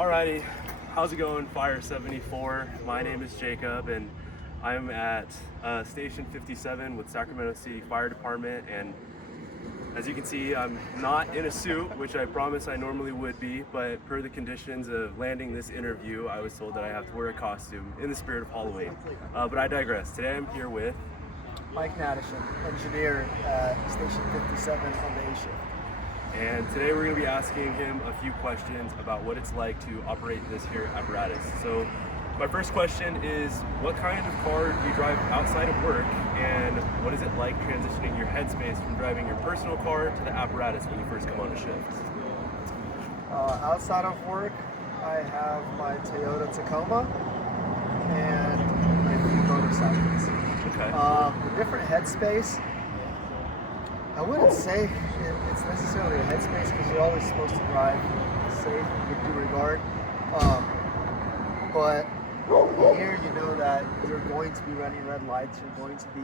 Alrighty, how's it going, FIRE0074? My name is Jacob, and I'm at Station 57 with Sacramento City Fire Department. And as you can see, I'm not in a suit, which I promise I normally would be, but per the conditions of landing this interview, I was told that I have to wear a costume in the spirit of Halloween. But I digress. Today I'm here with Mike Nadishin, engineer at Station 57 on the A shift. And today we're going to be asking him a few questions about what it's like to operate this here apparatus. So my first question is, what kind of car do you drive outside of work, and what is it like transitioning your headspace from driving your personal car to the apparatus when you first come on a shift? Outside of work, I have my Toyota Tacoma and my few motorcycles. Okay. The different headspace, I wouldn't say it's necessarily a headspace because you're always supposed to drive safe with due regard. But here you know that you're going to be running red lights, you're going to be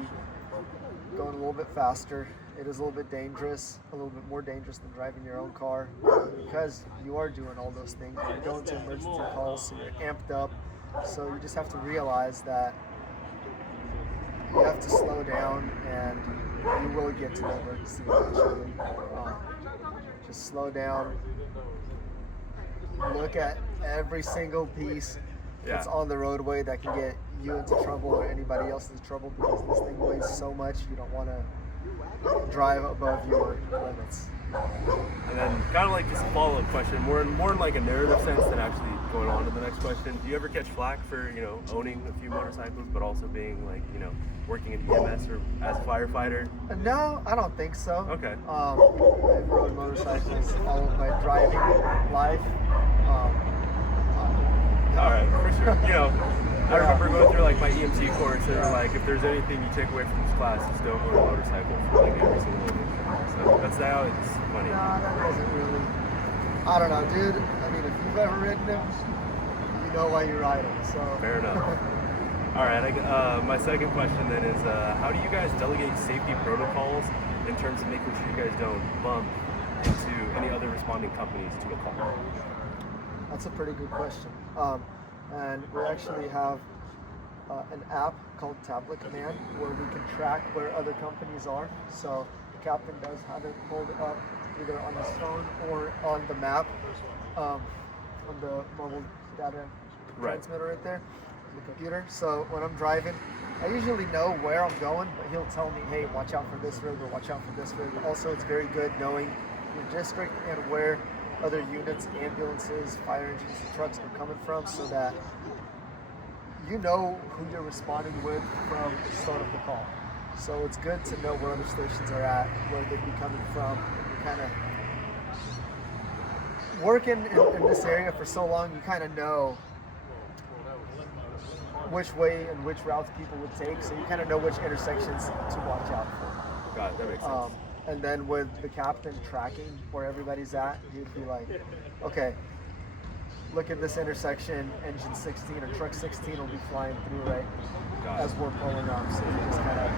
going a little bit faster. It is a little bit dangerous, a little bit more dangerous than driving your own car because you are doing all those things. You're going to emergency calls, so you're amped up. So you just have to realize that you have to slow down and you will get to the emergency eventually. Just slow down. Look at every single piece that's on the roadway that can get you into trouble or anybody else into trouble, because this thing weighs so much. You don't want to drive above your limits. And then kind of like just a follow-up question, more in like a narrative sense than actually going on to the next question. Do you ever catch flack for, owning a few motorcycles, but also being like, working in EMS or as a firefighter? No, I don't think so. Okay. I've rode motorcycles all of my driving life. All right, for sure. I remember going through like my EMT course, and they're like, if there's anything you take away from this class, just don't own a motorcycle for like every single day. So that's how it's funny. No, that doesn't really. I don't know, dude. I mean, if you've ever ridden them, you know why you ride them. So fair enough. All right. My second question then is, how do you guys delegate safety protocols in terms of making sure you guys don't bump into any other responding companies to a call? That's a pretty good question. And we actually have an app called Tablet Command where we can track where other companies are. So the captain does have it pulled up either on his phone or on the map, on the mobile data transmitter right there, on the computer. So when I'm driving, I usually know where I'm going, but he'll tell me, hey, watch out for this road or watch out for this road. Also, it's very good knowing your district and where other units, ambulances, fire engines, and trucks are coming from, so that you know who you're responding with from the start of the call. So it's good to know where other stations are at, where they'd be coming from. You kind of working in this area for so long, you kind of know which way and which routes people would take, so you kind of know which intersections to watch out for. Got it, that makes sense. And then with the captain tracking where everybody's at, he'd be like, okay, look at this intersection, engine 16 or truck 16 will be flying through right as we're pulling up. So you just kind of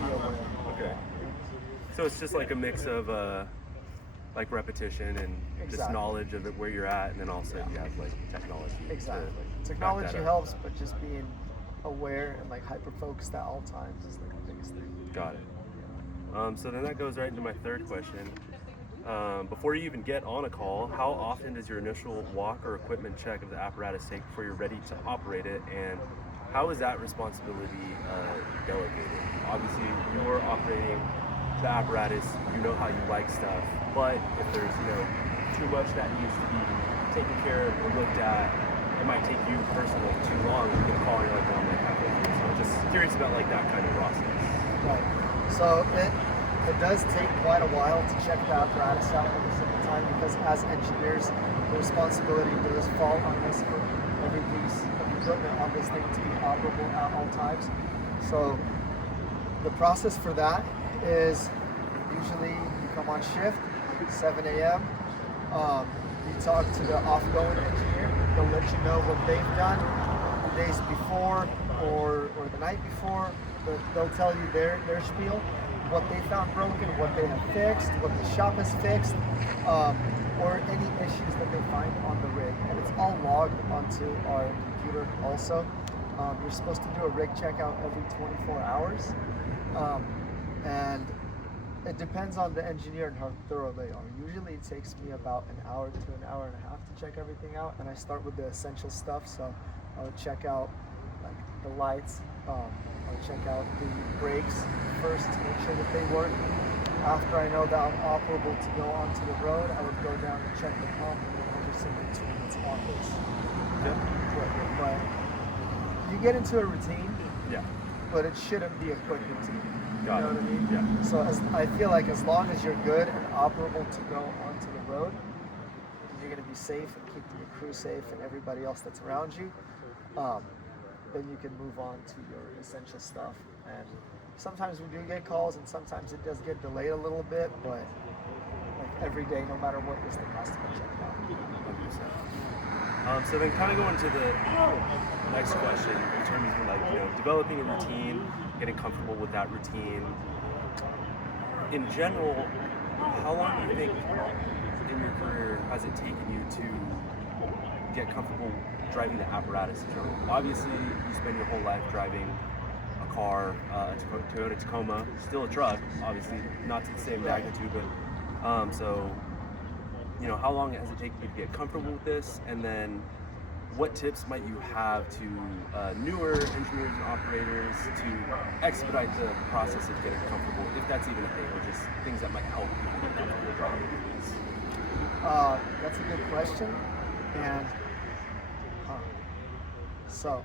be aware. Okay. So it's just like a mix of like repetition and just knowledge of it where you're at, and then also you have like technology. Exactly. Technology helps, but just being aware and like hyper-focused at all times is like the biggest thing. Got it. So then that goes right into my third question. Before you even get on a call, how often does your initial walk or equipment check of the apparatus take before you're ready to operate it, and how is that responsibility delegated? Obviously, you're operating the apparatus, you know how you like stuff, but if there's too much that needs to be taken care of or looked at, it might take you personally too long to get a call, and you're like, well, I'm like halfway through. So just curious about like that kind of process. Right. So it does take quite a while to check the apparatus out every single time, because as engineers, the responsibility does fall on us for every piece of equipment on this thing to be operable at all times. So the process for that is usually you come on shift, 7 a.m. You talk to the off-going engineer. They'll let you know what they've done the days before or the night before. They'll tell you their spiel, what they found broken, what they have fixed, what the shop has fixed, or any issues that they find on the rig. And it's all logged onto our computer also. You're supposed to do a rig checkout every 24 hours. And it depends on the engineer and how thorough they are. Usually it takes me about an hour to an hour and a half to check everything out, and I start with the essential stuff. So I would check out like the lights, I would check out the brakes first to make sure that they work. After I know that I'm operable to go onto the road, I would go down and check the pump and every single tool that's on this. But you get into a routine, but it shouldn't be a quick routine. You know what I mean? Yeah. So I feel like as long as you're good and operable to go onto the road, you're going to be safe and keeping your crew safe and everybody else that's around you, then you can move on to your essential stuff. And sometimes we do get calls, and sometimes it does get delayed a little bit, but like every day, no matter what, this thing has to be checked out. 100%. So then kind of going to the next question in terms of like, developing a routine, getting comfortable with that routine. In general, how long do you think in your career has it taken you to get comfortable driving the apparatus in general? Obviously, you spend your whole life driving a car, a Toyota Tacoma, still a truck, obviously not to the same magnitude, but so how long has it taken you to get comfortable with this? And then what tips might you have to newer engineers and operators to expedite the process of getting comfortable, if that's even a thing, or just things that might help people get comfortable with driving these? That's a good question. And so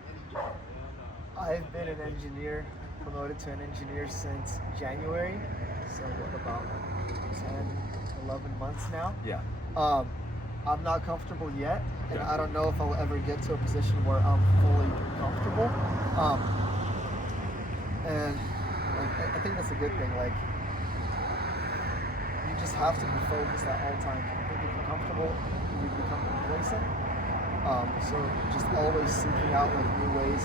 I've been an engineer, promoted to an engineer since January. So what, about 10, 11 months now? Yeah. I'm not comfortable yet, and I don't know if I'll ever get to a position where I'm fully comfortable. And like, I think that's a good thing. Like, you just have to be focused at all times. I think if you're comfortable, you become complacent. So just always seeking out like new ways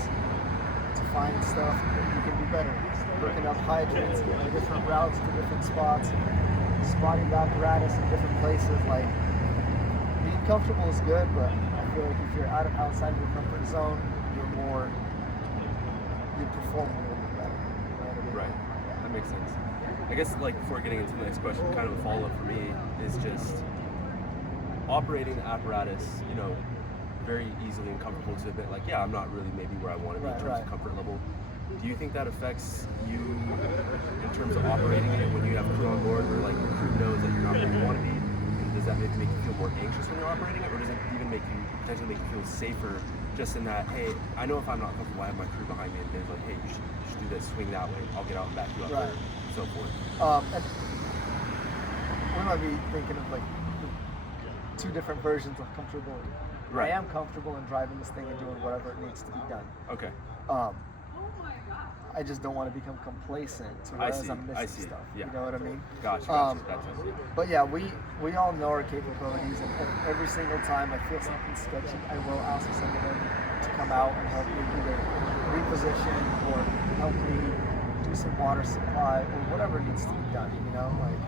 to find stuff that you can do better. Looking up hydrants, getting different routes to different spots, spotting the apparatus in different places. Like, being comfortable is good, but I feel like if you're outside of your comfort zone, you perform a little bit better. You know what I mean? Right. That makes sense. I guess like before getting into the next question, kind of a follow-up for me is just operating the apparatus, very easily and comfortable to admit, like, I'm not really maybe where I want to be in terms of comfort level. Do you think that affects you in terms of operating it when you have crew on board, where like the crew knows that you're not where you want to be? And does that maybe make you feel more anxious when you're operating it, or does it even potentially make you feel safer, just in that, hey, I know if I'm not comfortable, I have my crew behind me, and they're like, hey, you should do this, swing that way, I'll get out and back you up, and so forth. And we might be thinking of like two different versions of comfortability. Right. I am comfortable in driving this thing and doing whatever it needs to be done. Okay. I just don't want to become complacent to realize I'm missing stuff. Yeah. You know what I mean? Gotcha. But yeah, we all know our capabilities, and every single time I feel something sketchy, I will ask some of them to come out and help me either reposition or help me do some water supply or whatever needs to be done. Like,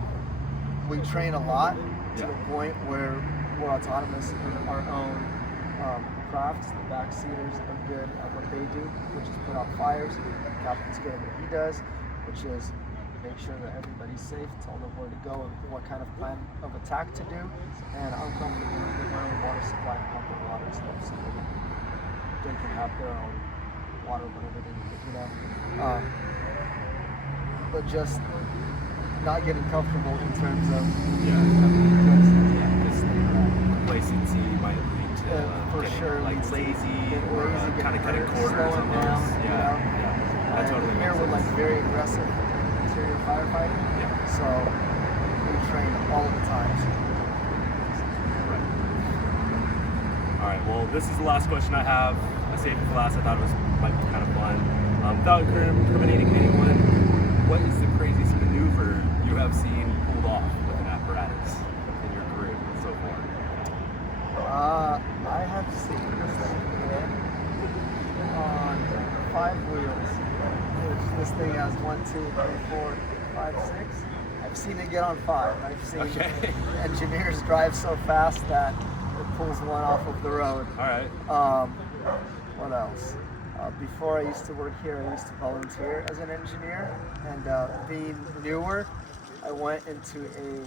we train a lot to the point where we're autonomous in our own crafts. The backseaters are good at what they do, which is put out fires. The captain's good at what he does, which is make sure that everybody's safe, tell them where to go and what kind of plan of attack to do. And I'm comfortable with my own water supply and pumping water and stuff, so they can have their own water whenever they need it, But just not getting comfortable in terms of complacency might lead to getting like lazy or kind of cutting corners on those. I totally here with like very aggressive interior firefighting. So we train all the time. Right. All right. Well, this is the last question I have. I saved it for last. I thought it might be kind of fun. Without incriminating anyone, what is the craziest maneuver you have seen pulled off with an apparatus in your career so far? I have seen this thing on 5 wheels, which this thing has 1, 2, 3, 4, 5, 6. I've seen it get on 5. I've seen engineers drive so fast that it pulls one off of the road. All right. What else? Before I used to work here, I used to volunteer as an engineer, and being newer, I went into it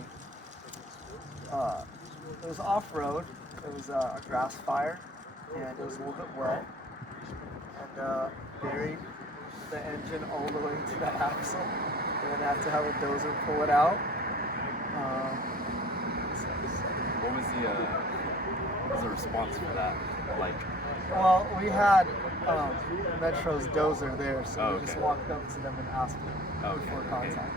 was off-road. It was a grass fire, and it was a little bit wet, and buried the engine all the way to the axle, and then had to have a dozer pull it out. What was the response for that? Like, Well, we had Metro's dozer there, so Oh, we just okay. walked up to them and asked them Okay, for okay. contact.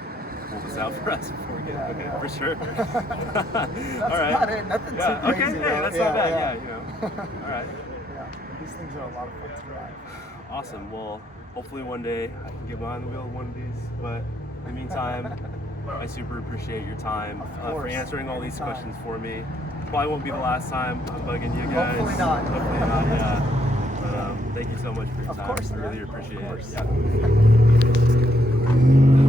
pull this out for us before we get Yeah, okay, yeah. for sure. That's All right. about it. Nothing Yeah, too crazy. okay, hey, though. that's yeah, not bad. Yeah, Yeah, you know. All right. Yeah, these things are a lot of fun to ride. Awesome. Well, hopefully one day I can get behind the wheel of one of these. But in the meantime, I super appreciate your time for course. answering all these Anytime. questions for me. Probably won't be the last time I'm bugging you guys. Hopefully not. Hopefully not. Yeah. But thank you so much for your Of time. course, I really man. appreciate Of it. course. Yeah.